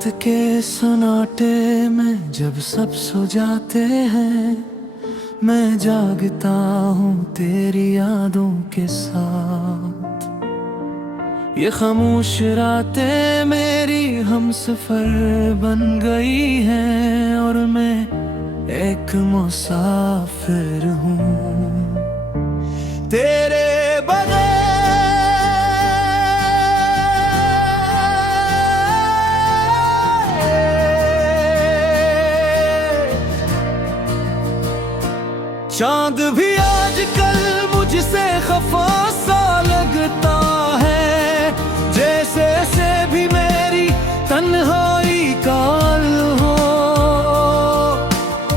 रात के सन्नाटे में जब सब सो जाते हैं, मैं जागता हूँ तेरी यादों के साथ। ये खामोश रातें मेरी हमसफर बन गई हैं और मैं एक मुसाफिर हूँ तेरे बगैर। चांद भी आजकल मुझसे खफा सा लगता है, जैसे से भी मेरी तन्हाई काल हो।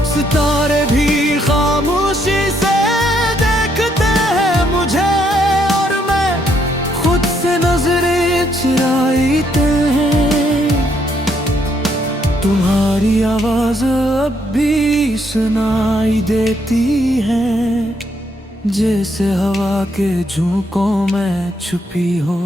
सितारे भी खामोशी से देखते हैं मुझे और मैं खुद से नजरें चुराते हैं। तुम्हारी आवाज अब भी सुनाई देती है, जैसे हवा के झोंकों में छुपी हो।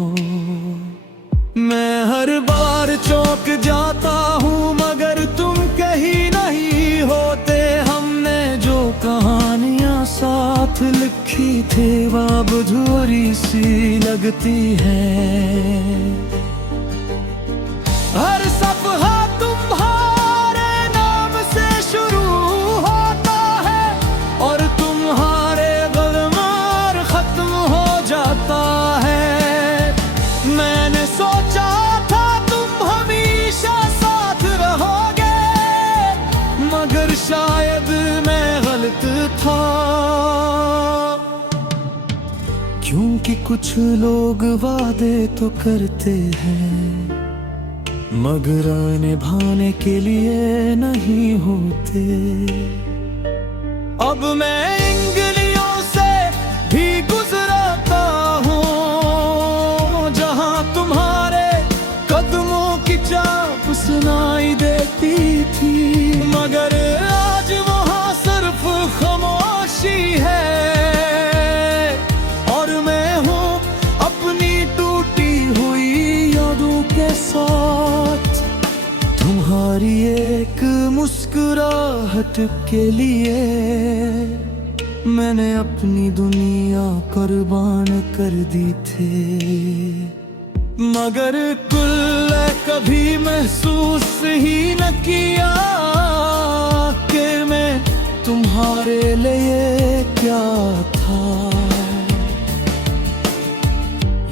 मैं हर बार चौंक जाता हूँ मगर तुम कहीं नहीं होते। हमने जो कहानियाँ साथ लिखी थी वो अब अधूरी सी लगती है। हर सफहा तुम्हारे नाम से शुरू होता है और तुम्हारे गमर खत्म हो जाता है। मैंने सोचा था तुम हमेशा साथ रहोगे, मगर शायद मैं गलत था। क्योंकि कुछ लोग वादे तो करते हैं मगर निभाने के लिए नहीं होते। अब मैं इंगलियों से भी गुजरता हूँ जहाँ तुम्हारे कदमों की चाप सुनाई देती थी, मगर आज वहाँ सिर्फ खामोशी है और मैं हूँ अपनी टूटी हुई यादों के साथ। तुम्हारी एक मुस्कुराहट के लिए मैंने अपनी दुनिया कुर्बान कर दी थी, मगर कुल कभी महसूस ही न किया कि मैं तुम्हारे लिए क्या था।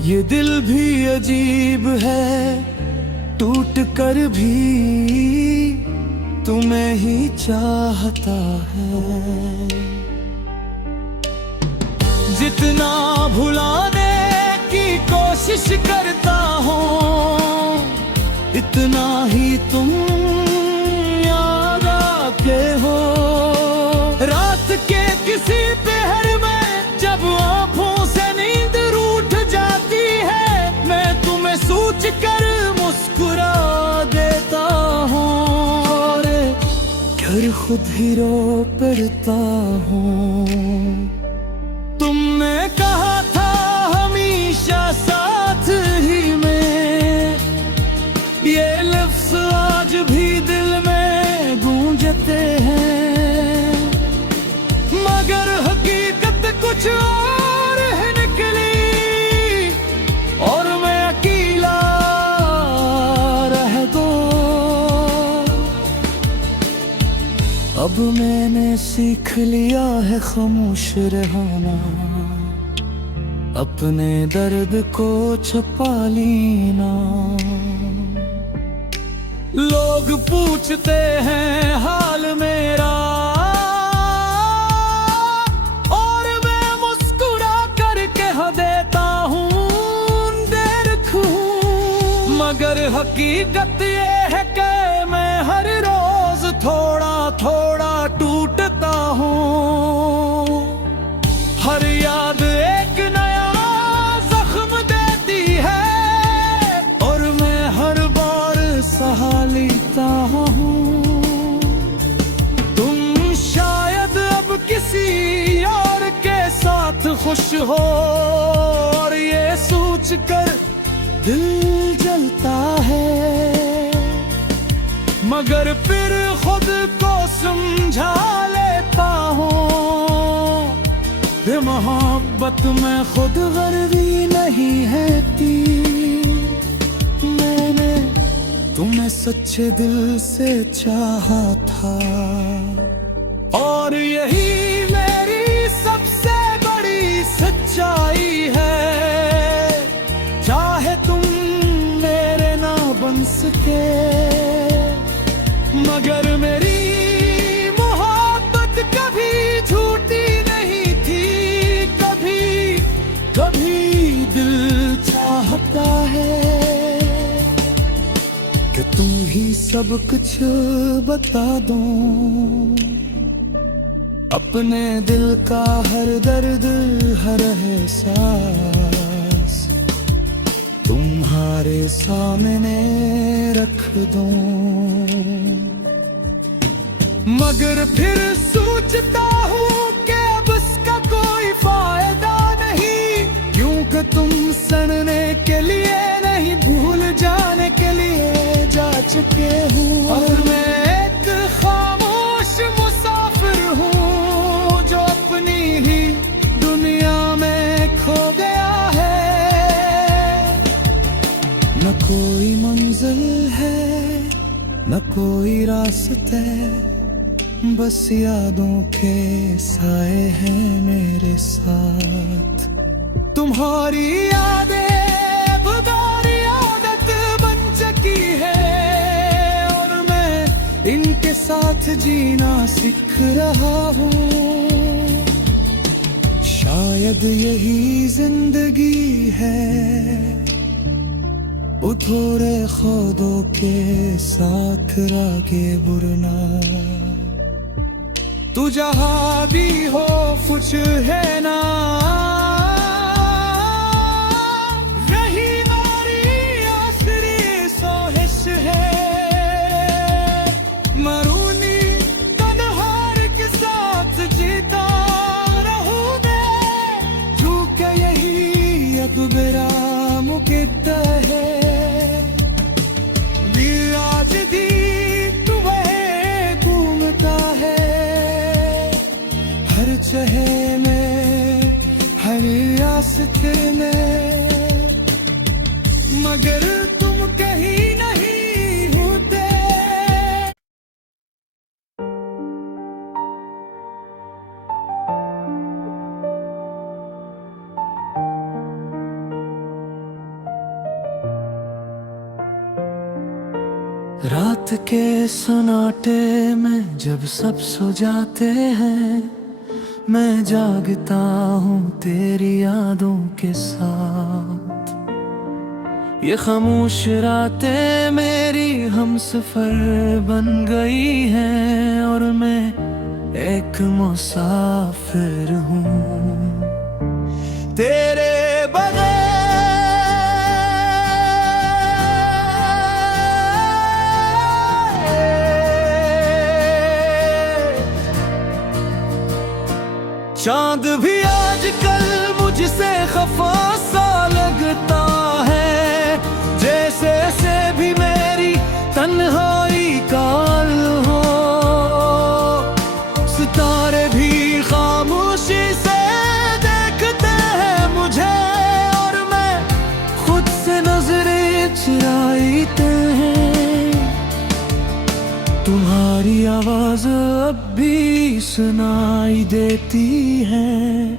ये दिल भी अजीब है, टूट कर भी तुम्हें ही चाहता है। जितना भुलाने की कोशिश करता हूँ इतना ही तुम याद आते हो। रात के किसी पहर में जब आँखों से नींद रूठ जाती है, मैं तुम्हें सोच कर मुस्कुरा देता हूँ और घर खुद ही रो पड़ता हूँ। तुमने कहा था हमेशा साथ ही में, ये लफ्ज़ आज भी दिल में गूंजते हैं, मगर हकीकत कुछ और है निकली और मैं अकेला रह गो। अब मैंने सीख लिया है खामोश रहना, अपने दर्द को छुपा लेना। लोग पूछते हैं हाल मेरा और मैं मुस्कुरा कर कह देता हूँ देखो, मगर हकीकत ये है कि मैं हर रोज थोड़ा थोड़ा टूटता हूँ। हर याद एक नया जख्म देती है और मैं हर बार सहा लेता हूँ। तुम शायद अब किसी और के साथ खुश हो और ये सोच कर दिल जलता है मगर फिर खुद को समझा लेता हूँ कि मोहब्बत में खुद गर्वी नहीं है थी। मैंने तुम्हें सच्चे दिल से चाहा था और यही मेरी सबसे बड़ी सच्चाई है। चाहे तुम मेरे ना बन सके मगर मेरी मोहब्बत कभी झूठी नहीं थी। कभी कभी दिल चाहता है कि तुम ही सब कुछ बता दो, अपने दिल का हर दर्द हर एहसास तुम्हारे सामने रख दूं। मगर फिर सोचता हूँ कि अब इसका कोई फायदा नहीं, क्योंकि तुम सड़ने के लिए नहीं भूल जाने के लिए जा चुके हूँ। और मैं एक खामोश मुसाफिर हूँ जो अपनी ही दुनिया में खो गया है। न कोई मंजिल है न कोई रास्ते, बस यादों के साए हैं मेरे साथ। तुम्हारी यादें बुरी आदत बन चुकी है और मैं इनके साथ जीना सीख रहा हूँ। शायद यही जिंदगी है, उथोरे खुदों के साथ रागे बुरना। तू जहाँ भी हो कुछ है ना, यही हमारी आखिरी सोहिश है। मरूनी तन्हार के साथ जीता रहूं मैं, झूके यही अब मेरा मुकद्दर है। आज दी तुम्हें घूमता है हर चहे में हर रास्ते में, मगर तुम कहीं नहीं होते। रात के सन्नाटे में जब सब सो जाते हैं, मैं जागता हूँ तेरी यादों के साथ। ये खामोश रातें मेरी हमसफर बन गई हैं और मैं एक मुसाफिर हूँ तेरे बगैर। चांद भी आजकल मुझसे खफा सा लगता है, जैसे से भी मेरी तन्हाई काल हो। सितारे भी खामोशी से देखते हैं मुझे और मैं खुद से नजरें चुराते हैं। तुम्हारी आवाज अब भी सुनाई देती है,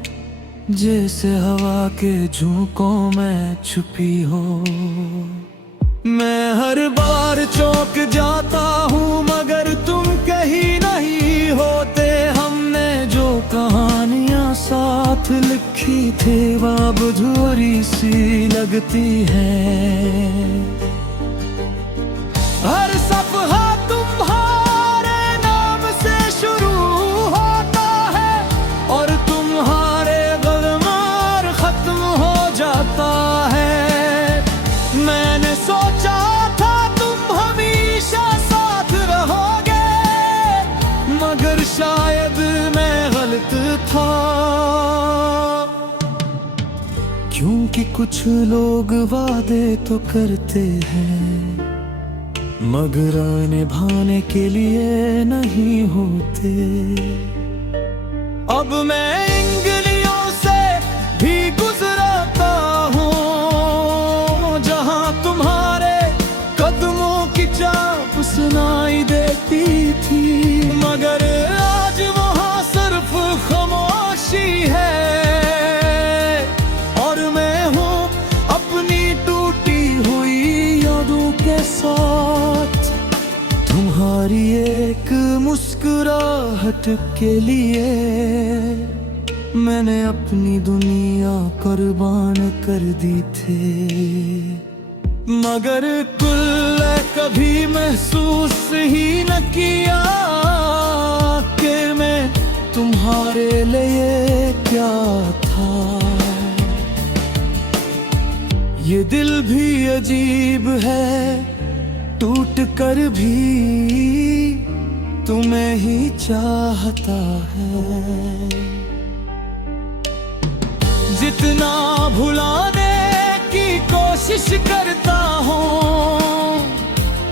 जैसे हवा के झोंकों में छुपी हो। मैं हर बार चौंक जाता हूँ मगर तुम कहीं नहीं होते। हमने जो कहानियाँ साथ लिखी थी वो अब अधूरी सी लगती है। हर सफहा तुम्हारे नाम से शुरू होता है और तुम्हारे गममार खत्म हो जाता है। मैंने सोचा था तुम हमेशा साथ रहोगे, मगर शायद मैं गलत था। क्योंकि कुछ लोग वादे तो करते हैं मगर निभाने के लिए नहीं होते। अब मैं इंगलियों से भी गुजरता हूँ जहाँ तुम्हारे कदमों की चाप सुनाई देती थी, मगर आज वहाँ सिर्फ खामोशी है और मैं हूँ अपनी टूटी हुई यादों के साथ। तुम्हारी एक मुस्कुराहट के लिए मैंने अपनी दुनिया कुर्बान कर दी थी, मगर कुल कभी महसूस ही न किया कि मैं तुम्हारे लिए क्या था। ये दिल भी अजीब है, टूट कर भी तुम्हें ही चाहता है। जितना भुलाने की कोशिश करता हूँ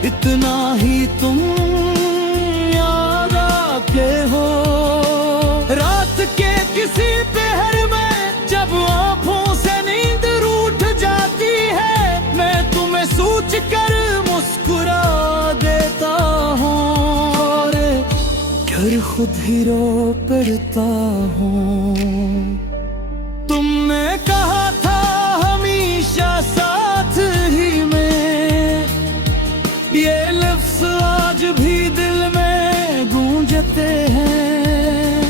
इतना ही तुम याद आते हो। रात के किसी पहर में जब आँखों से नींद रूठ जाती है, मैं तुम्हें सोच कर मुस्कुरा देता हूँ और घर खुद ही रो पड़ता हूँ। तुमने कहा था हमेशा साथ ही में, ये लफ्ज़ आज भी दिल में गूंजते हैं,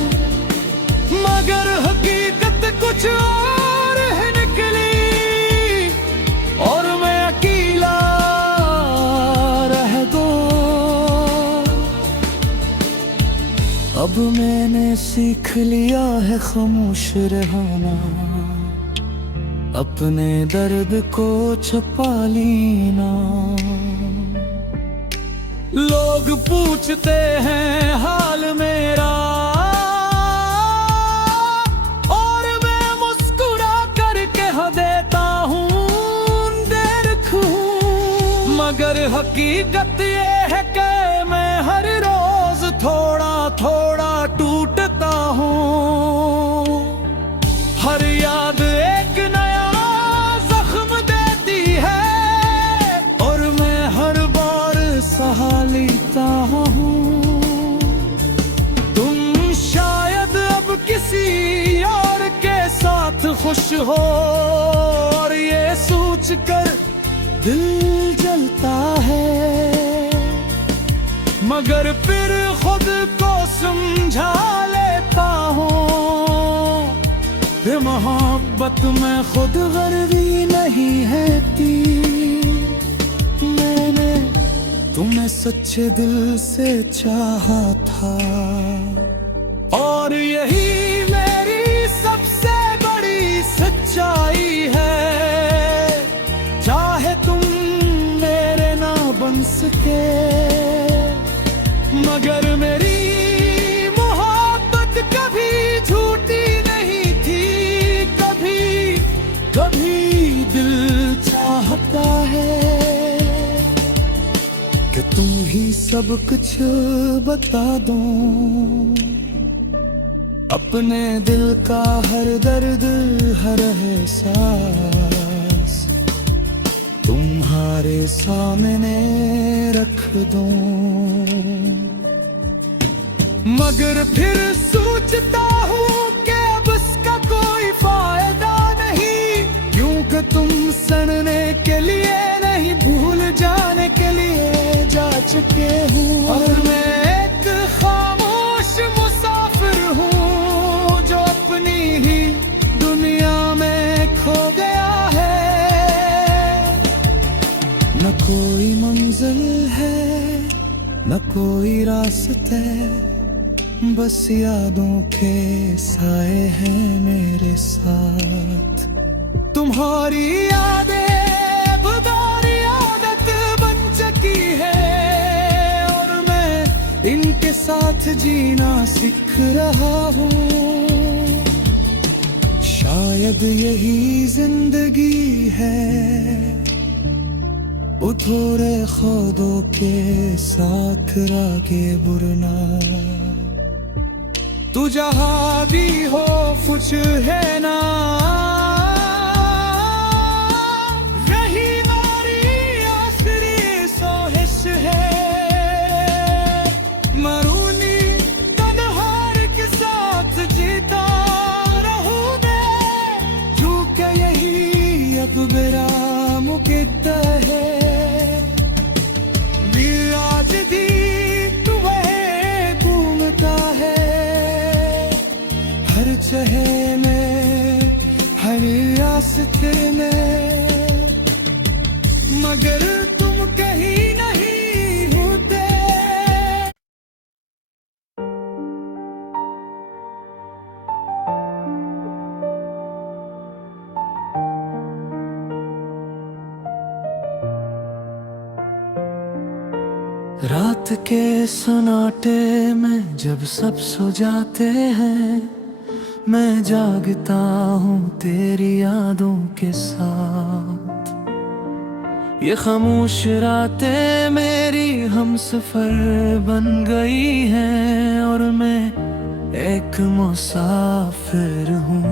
मगर हकीकत कुछ और है निकली और मैं अकेला रह गो। अब मैंने सीख लिया है खामोश रहना, अपने दर्द को छुपा लेना। लोग पूछते हैं हाल मेरा और मैं मुस्कुरा कर कह देता हूँ देखो, मगर हकीकत ये है कि मैं हर रोज थोड़ा थोड़ा टूटता हूँ। हर याद एक नया जख्म देती है और मैं हर बार सहा लेता हूँ। तुम शायद अब किसी और के साथ खुश हो और ये सोच कर दिल जलता है, मगर फिर खुद को समझा लेता हूँ कि मोहब्बत में खुद गर्वी नहीं है थी। मैंने तुम्हें सच्चे दिल से चाहा था और यही मेरी सबसे बड़ी सच्चाई है। चाहे तुम मेरे ना बन सके, मगर मेरी मोहब्बत कभी झूठी नहीं थी। कभी कभी दिल चाहता है कि तुम ही सब कुछ बता दो, अपने दिल का हर दर्द हर एहसास तुम्हारे सामने रख दूं। मगर फिर सोचता हूँ कि अब इसका कोई फायदा नहीं, क्योंकि तुम सड़ने के लिए नहीं भूल जाने के लिए जा चुके हूँ। और मैं एक खामोश मुसाफिर हूँ जो अपनी ही दुनिया में खो गया है। न कोई मंजिल है न कोई रास्ते, बस यादों के साए हैं मेरे साथ। तुम्हारी यादें अब मेरी आदत बन चुकी है और मैं इनके साथ जीना सीख रहा हूँ। शायद यही जिंदगी है, उथोरे खुदों के साथ रागे बुरना तू जहाँ भी हो कुछ है ना यही नारी आखिरी सोहिश है मरूनी तन्हार के साथ जीता रहूं मैं झूके यही अब मेरा मुकद्दर है आज दी तुम्हें घूमता है हर चहे में हर रास्ते में मगर तुम कहीं नहीं होते। रात के सन्नाटे में जब सब सो जाते हैं मैं जागता हूँ तेरी यादों के साथ ये खामोश रातें मेरी हमसफर बन गई हैं और मैं एक मुसाफिर हूँ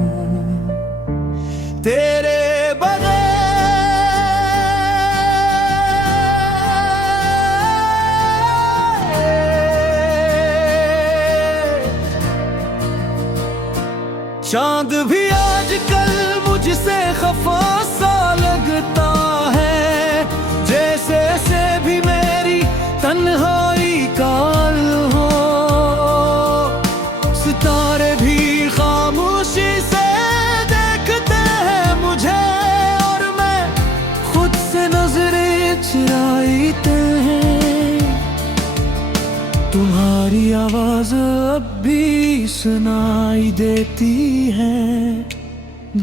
तेरे बगैर चांद भी आजकल मुझसे खफा सा लगता है जैसे से भी मेरी तन्हाई काल हो सितारे भी खामोशी से देखते हैं मुझे और मैं खुद से नजरें चुराते हैं तुम्हारी आवाज अब भी सुनाई देती है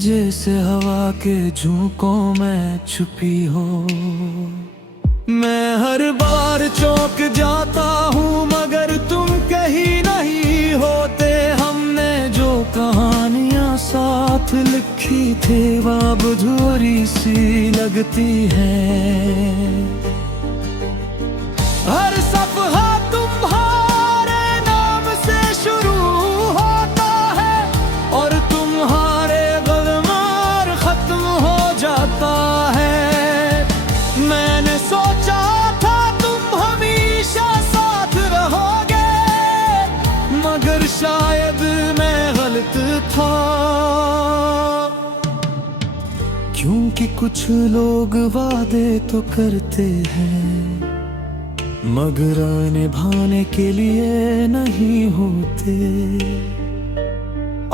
जैसे हवा के झोंकों में छुपी हो मैं हर बार चौंक जाता हूँ मगर तुम कहीं नहीं होते हमने जो कहानियाँ साथ लिखी थी वो अब अधूरी सी लगती है हर सफहा तुम्हारे नाम से शुरू होता है और तुम्हारे गलमार खत्म हो जाता है मैंने सोचा था तुम हमेशा साथ रहोगे मगर शायद मैं गलत था क्योंकि कुछ लोग वादे तो करते हैं मगर निभाने के लिए नहीं होते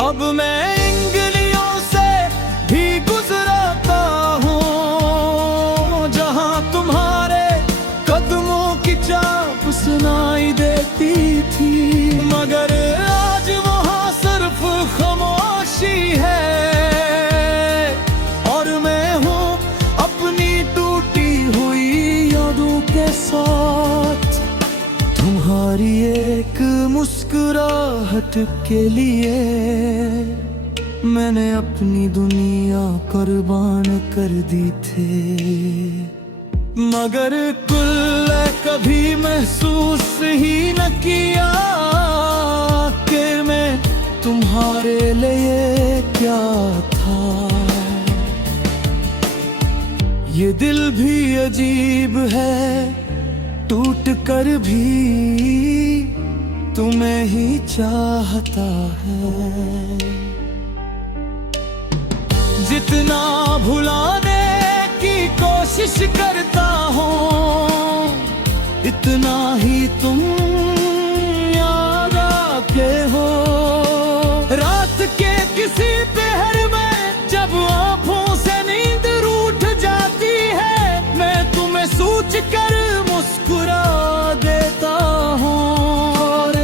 अब मैं इंगलियों से भी गुजरता हूँ जहाँ तुम्हारे कदमों की चाप सुनाई देती थी मगर आज वहाँ सिर्फ खामोशी है और मैं हूँ अपनी टूटी हुई यादों के साथ तुम्हारी एक मुस्कुराहट के लिए मैंने अपनी दुनिया कुर्बान कर दी थी मगर कुल कभी महसूस ही न किया कि मैं तुम्हारे लिए क्या था ये दिल भी अजीब है टूट कर भी तुम्हें ही चाहता है जितना भुलाने की कोशिश करता हूँ इतना ही तुम याद आके हो रात के किसी पहर में जब आँखों से नींद रूठ जाती है मैं तुम्हें सोच कर मुस्कुरा देता हूँ और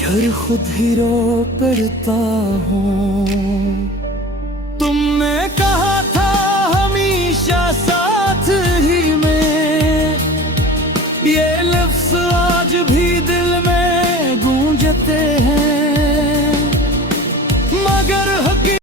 घर खुद ही रो पड़ता हूँ तुमने कहा था हमेशा